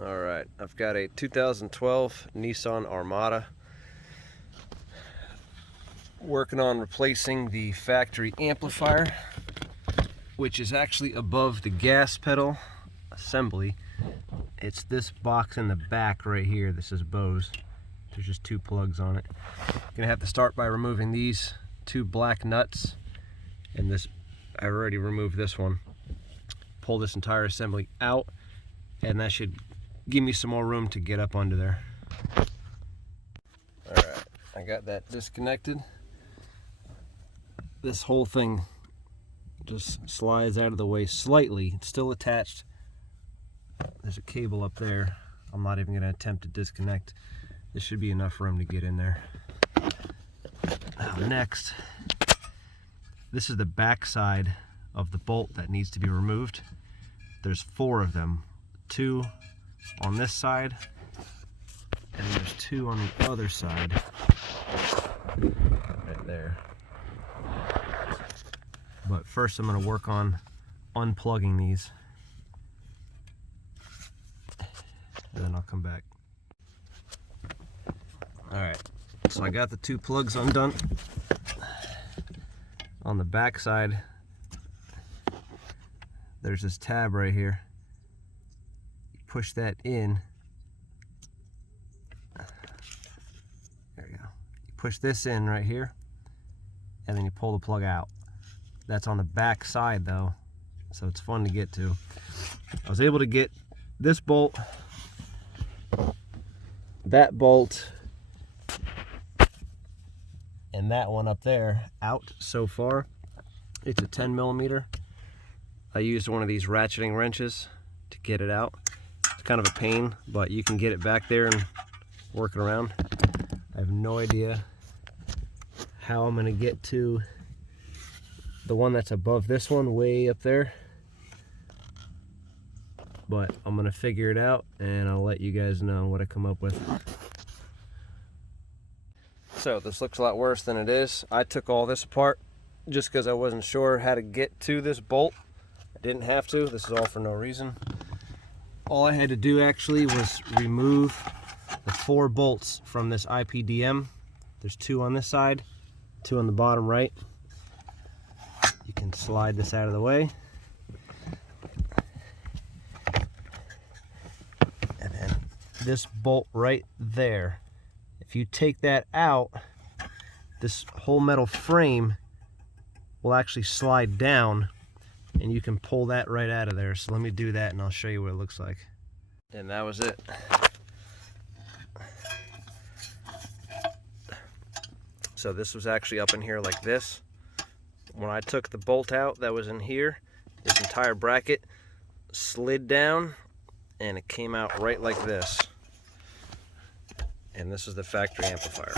Alright, I've got a 2012 Nissan Armada. Working on replacing the factory amplifier, which is actually above the gas pedal assembly. It's this box in the back right here. This is Bose. There's just two plugs on it. Gonna have to start by removing these two black nuts, and this, I already removed this one. Pull this entire assembly out, and that should give me some more room to get up under there. Alright, I got that disconnected. This whole thing just slides out of the way slightly. It's still attached. There's a cable up there. I'm not even going to attempt to disconnect. This should be enough room to get in there. Now next, this is the back side of the bolt that needs to be removed. There's 4 of them. 2 on this side, and there's 2 on the other side. Right there. But first I'm going to work on unplugging these, and then I'll come back. Alright, so I got the 2 plugs undone. On the back side, there's this tab right here. You push that in. There you go. You push this in right here, and then you pull the plug out. That's on the back side though, so it's fun to get to. I was able to get this bolt, that bolt, and that one up there out so far. It's a 10mm. I used one of these ratcheting wrenches to get it out. It's kind of a pain, but you can get it back there and work it around. I have no idea how I'm gonna get to the one that's above this one, way up there, but I'm gonna figure it out and I'll let you guys know what I come up with. So this looks a lot worse than it is. I took all this apart just because I wasn't sure how to get to this bolt. I didn't have to. This is all for no reason. All I had to do actually was remove the 4 bolts from this IPDM. There's 2 on this side, 2 on the bottom right. You can slide this out of the way. And then this bolt right there. If you take that out, this whole metal frame will actually slide down, and you can pull that right out of there. So let me do that and I'll show you what it looks like. And that was it. So this was actually up in here like this. When I took the bolt out that was in here, this entire bracket slid down and it came out right like this. And this is the factory amplifier.